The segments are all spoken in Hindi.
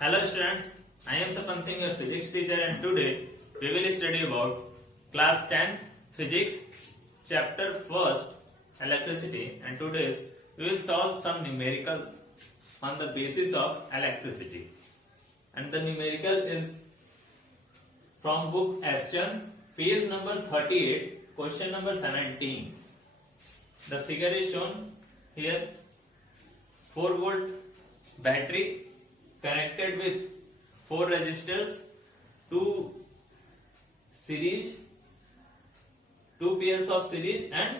Hello students, I am Sapan Singh, your physics teacher, and today we will study about class 10 physics chapter 1st electricity, and today we will solve some numericals on the basis of electricity. And the numerical is from book Ashton, page number 38, question number 17. The figure is shown here. 4 volt battery connected with 4 resistors, 2 pairs of series, and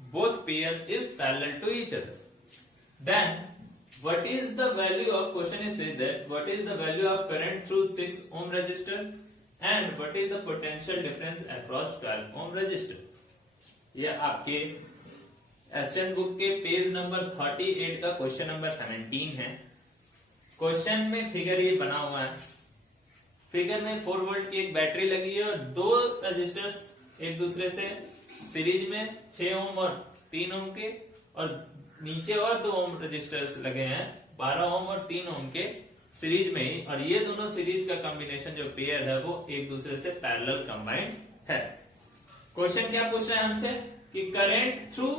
both pairs is parallel to each other. Then what is the value of, question is said that what is the value of current through 6 ohm resistor and what is the potential difference across 12 ohm resistor. यह आपके एसएन बुक के पेज नंबर 38 का क्वेश्चन नंबर 17 है। क्वेश्चन में फिगर ये बना हुआ है। फिगर में 4 वोल्ट की एक बैटरी लगी है और 2 रजिस्टर्स एक दूसरे से सीरीज में 6 ओम और 3 ओम के, और नीचे और 2 ओम रजिस्टर्स लगे हैं 12 ओम और 3 ओम के सीरीज में ही, और ये दोनों सीरीज का कॉम्बिनेशन जो पेयर है वो एक दूसरे से पैरेलल कंबाइंड है। क्वेश्चन क्या पूछ रहा है हमसे कि करंट थ्रू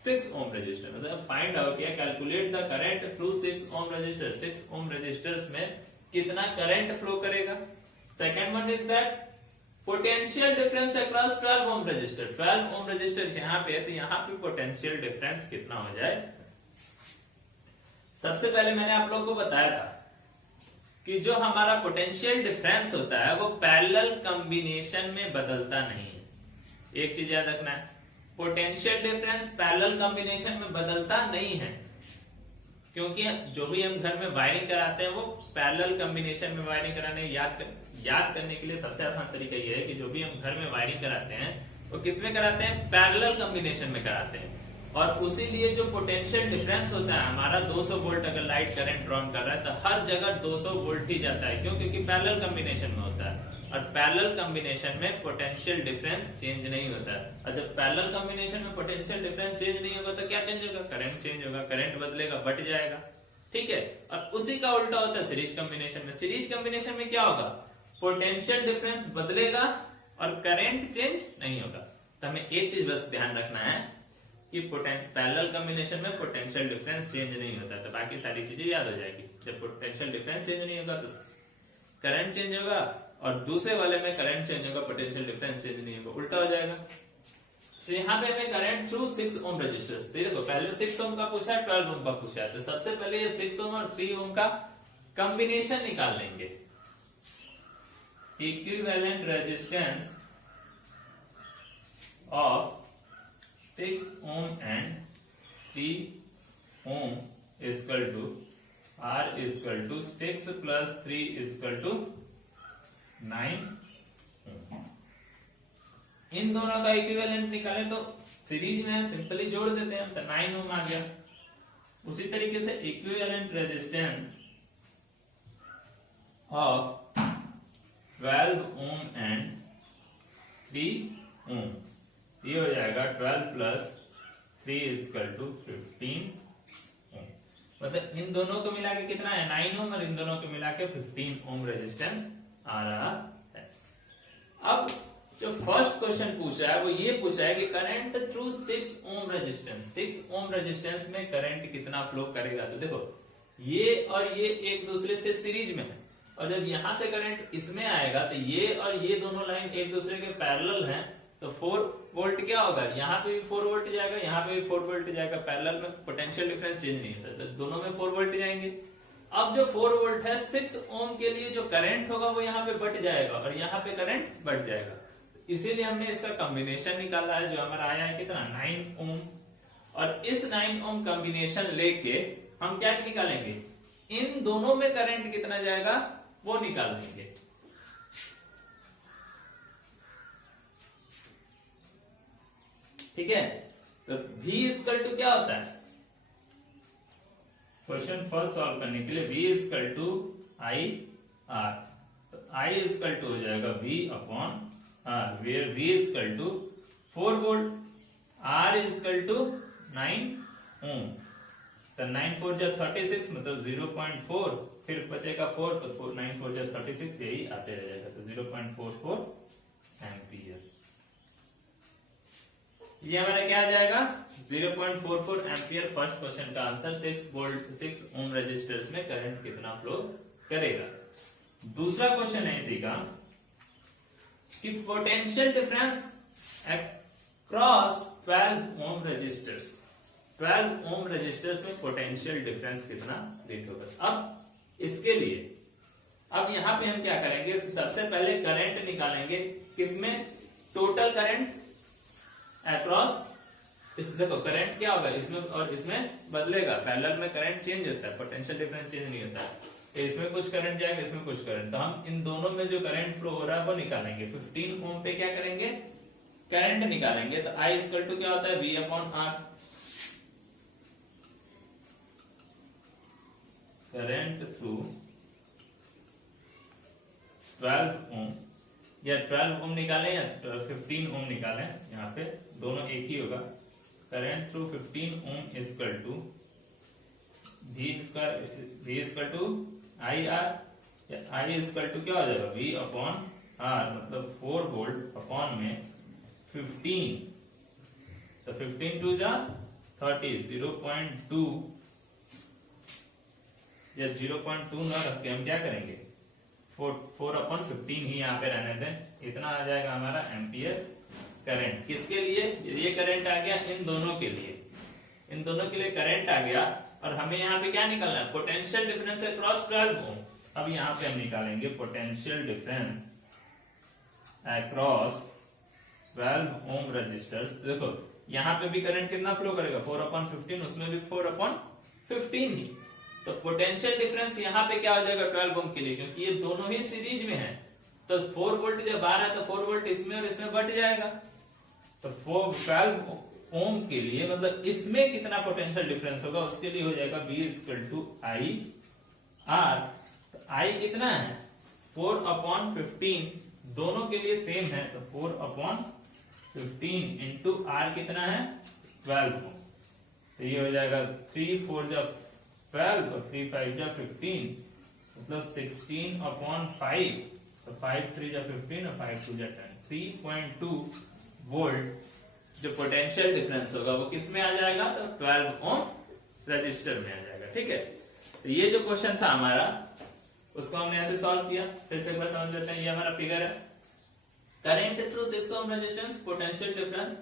6 ओम रजिस्टर, मतलब फाइंड आउट या calculate the current through 6 ohm resistor. 6 ohm resistors में कितना करंट फ्लो करेगा। Second one is that potential difference across 12 ohm resistor. 12 ohm resistor यहां पे है तो यहां पे पोटेंशियल डिफरेंस कितना हो जाए। सबसे पहले मैंने आप लोगों को बताया था कि जो हमारा पोटेंशियल डिफरेंस होता है वो पैरेलल कॉम्बिनेशन में बदलता नहीं है। एक चीज याद रखना है, पोटेंशियल डिफरेंस पैरेलल कॉम्बिनेशन में बदलता नहीं है, क्योंकि जो भी हम घर में वायरिंग कराते हैं वो पैरेलल कॉम्बिनेशन में वायरिंग कराने याद करने के लिए सबसे आसान तरीका ये है कि जो भी हम घर में वायरिंग कराते हैं वो किसमें कराते हैं, पैरेलल कॉम्बिनेशन में कराते हैं। और उसी लिए जो पोटेंशियल डिफरेंस होता है हमारा 200 वोल्ट अगर लाइट करंट ड्रॉन कर रहा है तो हर जगह 200 वोल्ट ही जाता है। क्यों? क्योंकि पैरेलल कॉम्बिनेशन में होता है, और पैरेलल कॉम्बिनेशन में पोटेंशियल डिफरेंस चेंज नहीं होता है। और जब पैरेलल कॉम्बिनेशन में पोटेंशियल डिफरेंस चेंज नहीं होगा तो क्या चेंज होगा, करंट चेंज होगा, करंट बदलेगा, बट जाएगा। ठीक है, और उसी का उल्टा होता है सीरीज कॉम्बिनेशन में। सीरीज कॉम्बिनेशन में क्या होगा, पोटेंशियल डिफरेंस बदलेगा और करंट चेंज नहीं होगा। तो हमें एक चीज बस ध्यान रखना है कि पैरेलल कॉम्बिनेशन में पोटेंशियल डिफरेंस चेंज नहीं होता, तो बाकी सारी चीजें याद हो जाएगी। जब पोटेंशियल डिफरेंस चेंज नहीं होगा तो करंट चेंज होगा, और दूसरे वाले में करंट चेंज होगा, पोटेंशियल डिफरेंस चेंज नहीं होगा, उल्टा हो जाएगा। तो यहाँ पे हमें करंट थ्रू 6 ओम रजिस्टर्स, देखो पहले 6 ओम का पूछा है, 12 ओम का पूछा है, तो सबसे पहले ये 6 ओम और 3 ओम का कॉम्बिनेशन निकाल लेंगे। Equivalent resistance of 6 ohm and 3 ohm is equal to R is equal to 6 plus 3 is equal to 9 ohm। इन दोनों का इक्विवेलेंट निकाले तो सीरीज में सिंपली जोड़ देते हैं तो 9 ohm आ गया। उसी तरीके से equivalent resistance of 12 ohm and 3 ohm, ये हो जाएगा 12 प्लस 3 इक्वल टू 15 ओम। मतलब इन दोनों को मिला के कितना है, 9 ओम, और इन दोनों को मिला के 15 ओम रेजिस्टेंस आ रहा है। अब जो फर्स्ट क्वेश्चन पूछा है वो ये पूछा है कि current through 6 ohm resistance, 6 ohm resistance में करंट कितना फ्लो करेगा। तो देखो ये और ये एक दूसरे से सीरीज में है, और जब यहां से करंट इसमें आएगा तो ये और ये दोनों लाइन एक दूसरे के पैरेलल हैं, तो 4 वोल्ट क्या होगा, यहाँ पे भी 4 वोल्ट जाएगा, यहाँ पे भी 4 वोल्ट जाएगा। पैरेलल में पोटेंशियल डिफरेंस चेंज नहीं होता, तो दोनों में 4 वोल्ट जाएंगे। अब जो 4 वोल्ट है 6 ओम के लिए जो करंट होगा वो यहाँ पे बढ़ जाएगा और यहाँ पे करंट बढ़ जाएगा। इसीलिए हमने इसका कॉम्बिनेशन निकाला है जो हमारा आया है कितना, 9 ओम। और इस 9 ओम कॉम्बिनेशन लेके हम क्या निकालेंगे, इन दोनों में करंट कितना जाएगा वो निकाल देंगे। ठीक है, तो V इक्वल टू क्या होता है, क्वेश्चन फर्स्ट सॉल्व करने के लिए V equal to I R, तो I इक्वल टू हो जाएगा V upon R, where V equal to 4 volt, R equal to 9 ohm. तो 9 4 जा 36 मतलब 0.4, फिर बचेगा 4 तो 9 4 जा 36, यही आते रह जाएगा, तो 0.44 एम्पियर। ये हमारा क्या आ जाएगा 0.44 एम्पियर। फर्स्ट क्वेश्चन का आंसर 6 ओम रेजिस्टर्स में करंट कितना फ्लो करेगा। दूसरा क्वेश्चन है इसी का कि पोटेंशियल डिफरेंस अक्रॉस 12 ओम रेजिस्टर्स, 12 ओम रेजिस्टर्स में पोटेंशियल डिफरेंस कितना देख होगा। अब इसके लिए अब यहां पे हम क्या करेंगे, सबसे पहले करंट निकालेंगे, किसमें, टोटल करंट अक्रॉस। इस देखो करंट क्या होगा इसमें और इसमें बदलेगा, पैरेलल में करंट चेंज होता है, पोटेंशियल डिफरेंस चेंज नहीं होता है। इसमें कुछ करंट जाएगा, इसमें कुछ करंट, तो हम इन दोनों में जो करंट फ्लो हो रहा है वो निकालेंगे। 15 ओम पे क्या करेंगे, करंट निकालेंगे, तो I इक्वल टू क्या होता है V upon R, current through 12 ओम, या 12 ओम निकालें या 15 ओम निकालें, यहाँ पे दोनों एक ही होगा। Current through 15 ohm equal to V equal to I R, I equal to क्या हो जाएगा V अपॉन R, मतलब 4 वोल्ट अपॉन में 15, तो 15 टू जा 30, 0.2 या 0.2 ना रख के हम क्या करेंगे 4 अपॉन 15 ही यहाँ पे रहने दें, इतना आ जाएगा हमारा एम्पियर करंट। किसके लिए, ये करंट आ गया इन दोनों के लिए, इन दोनों के लिए करंट आ गया, और हमें यहाँ पे क्या निकालना है, पोटेंशियल डिफरेंस अक्रॉस 12 ओम। अब यहाँ पे हम निकालेंगे पोटेंशियल डिफरेंस अक्रॉस 12 ओम रेजिस्टर्स। देखो यहाँ पे भी करंट कितना फ्लो करेगा 4 अपॉन 15, उसमें भी 4 अपॉन 15 ही, तो पोटेंशियल डिफरेंस यहाँ पे क्या हो जाएगा 12 ओम के लिए, क्योंकि ये दोनों ही सीरीज में है, तो 4 वोल्ट जब आ रहा है तो 4 वोल्ट इसमें और इसमें बढ़ जाएगा, तो 12 ओम के लिए मतलब इसमें कितना पोटेंशियल डिफरेंस होगा, उसके लिए हो जाएगा V equal to I R. I कितना है 4 अपॉन 15, दोनों के लिए सेम है, तो 4 अपॉन 15 इंटू आर कितना है 12 ओम, तो ये हो जाएगा 3 4 जब 12 और 3 5 जा 15, मतलब 16 अपॉन 5, तो 5 3 जा 15 और 5 2 जा 10, 3.2 वोल्ट जो पोटेंशियल डिफरेंस होगा वो किस में आ जाएगा, तो 12 ओम रजिस्टर में आ जाएगा। ठीक है, तो ये जो क्वेश्चन था हमारा उसको हमने ऐसे सॉल्व किया। फिर से एक बार समझ लेते हैं, ये हमारा फिगर है, current through 6 ohm resistance, potential difference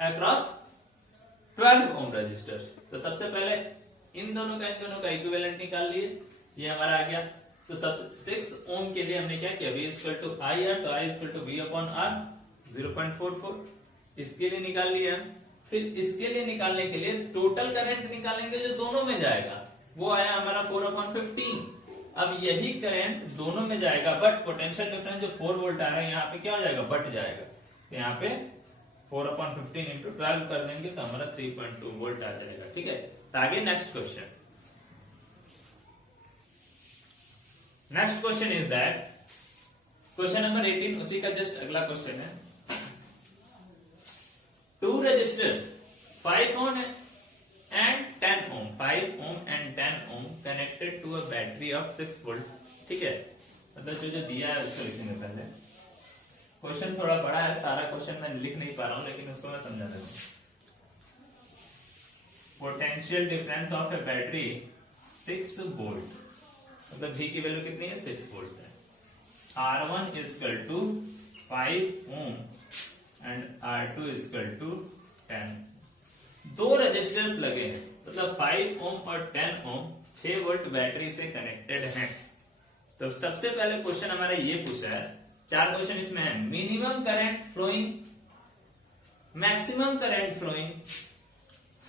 across 12 ohm resistor. तो सबसे पहले इन दोनों का इक्विवेलेंट निकाल लिए, ये हमारा आ गया। तो सबसे 6 ओम के लिए हमने क्या किया, V equal to I R, तो I equal to V upon R 0.44, इसके लिए निकाल लिया। फिर इसके लिए निकालने के लिए टोटल करंट निकालेंगे जो दोनों में जाएगा, वो आया हमारा 4 अपॉन 15। अब यही करंट दोनों में जाएगा, बट पोटेंशियल डिफरेंस जो 4 वोल्ट आ रहा है यहाँ पे क्या हो जाएगा, बढ़ जाएगा, तो यहाँ पे 4 अपॉन 15 इंटू 12 कर देंगे तो हमारा 3.2 वोल्ट आ जाएगा। ठीक है, तो आगे next question. Next question is that, question number 18 उसी का जस्ट अगला क्वेश्चन है। 2 resistors 5 ohm and 10 ohm, 5 ohm and 10 ohm connected to a battery of 6 volt। ठीक है, मतलब जो दिया है उसको लिखेंगे पहले। क्वेश्चन थोड़ा बड़ा है, सारा क्वेश्चन मैं लिख नहीं पा रहा हूं, लेकिन उसको मैं समझा देता हूं। Potential difference of a battery 6 volt, मतलब V की वैल्यू कितनी है 6 वोल्ट है। R1 equal to 5 ohm and R2 equal to 10। 2 resistors लगे हैं, मतलब 5 ओम और 10 ओम 6 वोल्ट बैटरी से कनेक्टेड हैं। तो सबसे पहले क्वेश्चन हमारा ये पूछा है, 4 क्वेश्चन इसमें है। Minimum current flowing, maximum current flowing,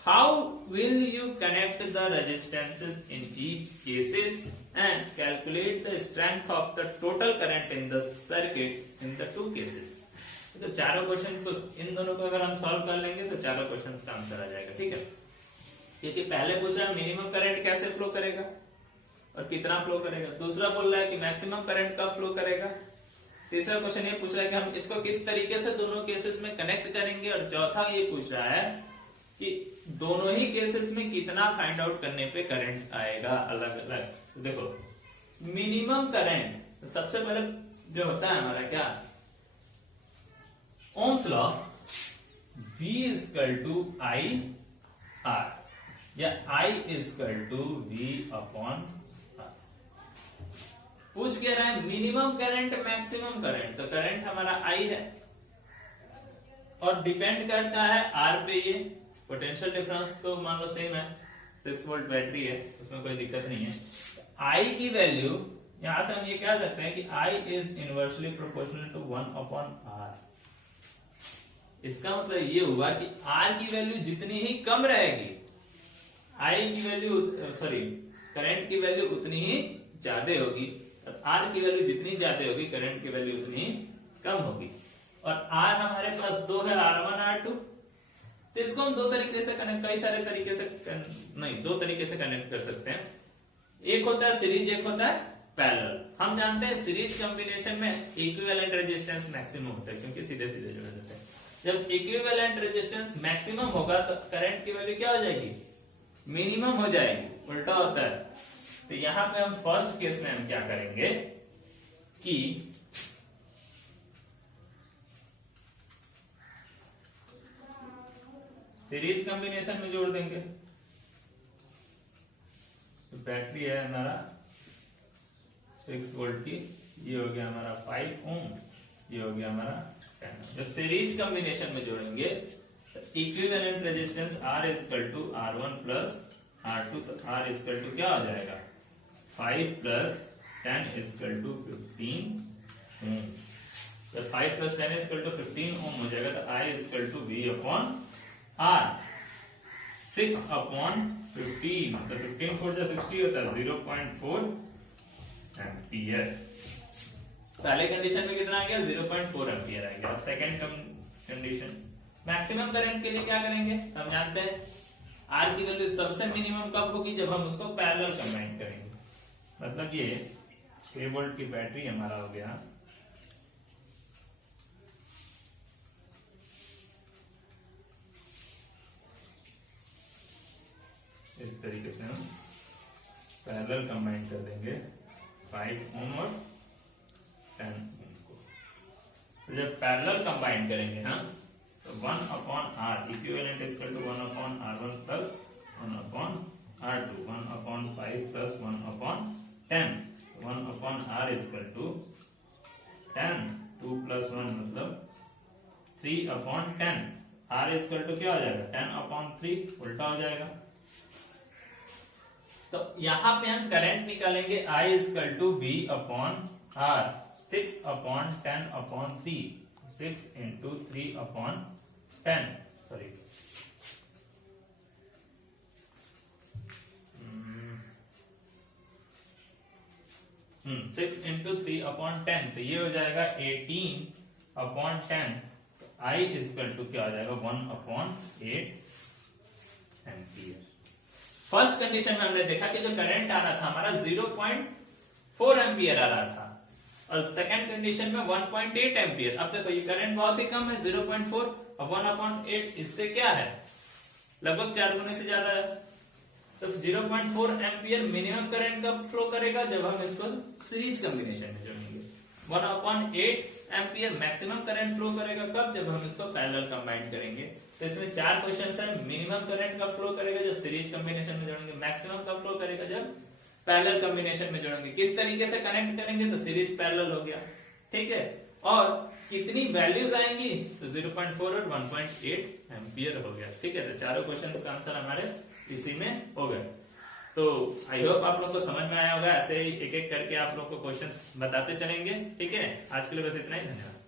how will you connect the resistances in each cases and calculate the strength of the total current in the circuit in the 2 cases. तो चारों क्वेश्चंस को, इन दोनों को अगर हम सॉल्व कर लेंगे तो चारों क्वेश्चंस का आंसर आ जाएगा। ठीक है, क्योंकि पहले पूछा मिनिमम करंट कैसे फ्लो करेगा और कितना फ्लो करेगा, दूसरा बोल रहा है कि मैक्सिमम करंट कब फ्लो करेगा, तीसरा क्वेश्चन ये पूछ रहा है कि हम इसको किस तरीके से दोनों केसेस में कनेक्ट करेंगे, और चौथा ये पूछ रहा है कि दोनों ही केसेस में कितना फाइंड आउट करने पे करंट आएगा अलग अलग। तो देखो मिनिमम करंट, तो सबसे पहले जो होता है हमारा क्या, ohm's law, V equal to I R या I equal to V upon R. पूछ क्या रहा है, मिनिमम करंट मैक्सिमम करंट, तो करंट हमारा I है और डिपेंड करता है R पे। ये पोटेंशियल डिफरेंस तो मान लो सेम है, 6 वोल्ट बैटरी है, उसमें कोई दिक्कत नहीं है। I की वैल्यू यहां से हम ये कह सकते हैं कि I is inversely proportional to 1 upon R। इसका मतलब ये हुआ कि R की वैल्यू जितनी ही कम रहेगी, I की वैल्यू सॉरी करंट की वैल्यू उतनी ही ज्यादा होगी, और R की वैल्यू जितनी ज्यादा होगी करंट की वैल्यू उतनी ही कम होगी। और R हमारे पास दो है, R1 R2। तो इसको हम दो तरीके से कनेक्ट, कई सारे तरीके से नहीं, दो तरीके से कनेक्ट कर सकते हैं। एक होता है सीरीज, एक होता है पैरेलल। हम जानते हैं सीरीज कॉम्बिनेशन में इक्विवेलेंट रेजिस्टेंस मैक्सिमम होता है, क्योंकि सीधे सीधे जोड़ देते हैं। जब इक्विवेलेंट रेजिस्टेंस मैक्सिमम होगा तो करंट की वैल्यू क्या हो जाएगी, मिनिमम हो जाएगी, उल्टा होता है। तो यहां पे हम फर्स्ट केस में हम क्या करेंगे कि सीरीज कॉम्बिनेशन में जोड़ देंगे। तो बैटरी है हमारा 6 वोल्ट की, ये हो गया हमारा 5 ओम, ये हो गया हमारा 10। जब सीरीज कॉम्बिनेशन में जोड़ेंगे तो equivalent resistance R equal to R1 plus R2, तो R इक्वल टू क्या हो जाएगा, 5 प्लस 10 इक्वल टू 15 ओम। जब 5 प्लस 10 इक्वल टू 15 ओम हो जाएगा तो I equal to V upon R, 6 upon 15, तो 15 4 जो 60 होता है, 0.4 एम्पियर। पहले कंडीशन में कितना आ गया, 0.4 एम्पियर आ गया। अब सेकंड कंडीशन, मैक्सिमम करंट के लिए क्या करेंगे, हम जानते हैं R की वैल्यू सबसे मिनिमम कब होगी, जब हम उसको पैरेलल कंबाइन करेंगे। मतलब ये 6 वोल्ट की बैटरी हमारा हो गया, इस तरीके से हम पैरेलल कंबाइन कर देंगे 5 ओम और 10 ओम को। तो जब पैरेलल कंबाइन करेंगे हम, तो 1 upon R equivalent equal to 1 upon R1 plus 1 upon R2, 1 upon 5 plus 1 upon 10, 1 upon R equal to 10, 2 plus 1 मतलब 3 अपॉन 10। R इक्वल टू क्या हो जाएगा, 10 अपॉन 3, उल्टा हो जाएगा। तो यहां पे हम करंट निकालेंगे I equal to V upon R, 6 upon 10 upon 3, 6 into 3 upon 10, sorry 6 into 3 upon 10, तो ये हो जाएगा 18 अपॉन 10। I इक्वल टू क्या हो जाएगा, 1 अपॉन 8 एम्पियर। फर्स्ट कंडीशन में हमने देखा कि जो करंट आ रहा था हमारा 0.4 एम्पियर आ रहा था, और सेकंड कंडीशन में 1.8 एम्पियर। अब देखो ये करंट बहुत ही कम है, 0.4 और 1/8, इससे क्या है, लगभग 4 गुने से ज्यादा है। तो 0.4 एम्पियर मिनिमम करंट कब फ्लो करेगा, जब हम इसको सीरीज कॉम्बिनेशन में जोड़ेंगे। 1/8 एम्पियर मैक्सिमम करंट फ्लो करेगा कब, जब हम इसको पैरेलल कंबाइन करेंगे। तो इसमें 4 क्वेश्चंस है, मिनिमम करंट कब फ्लो करेगा, जब सीरीज कॉम्बिनेशन में जोड़ेंगे। मैक्सिमम कब फ्लो करेगा, जब पैरेलल कॉम्बिनेशन में जोड़ेंगे। किस तरीके से कनेक्ट करेंगे, तो सीरीज पैरेलल हो गया, ठीक है। और कितनी वैल्यूज आएंगी, तो 0.4 और 1.8 एम्पियर हो गया, ठीक है। तो चारों क्वेश्चंस का आंसर हमारे इसी में हो गया। तो आई होप आप लोग को समझ में आया होगा। ऐसे ही एक एक करके आप लोग को क्वेश्चंस बताते चलेंगे, ठीक है। आज के लिए बस इतना ही, धन्यवाद।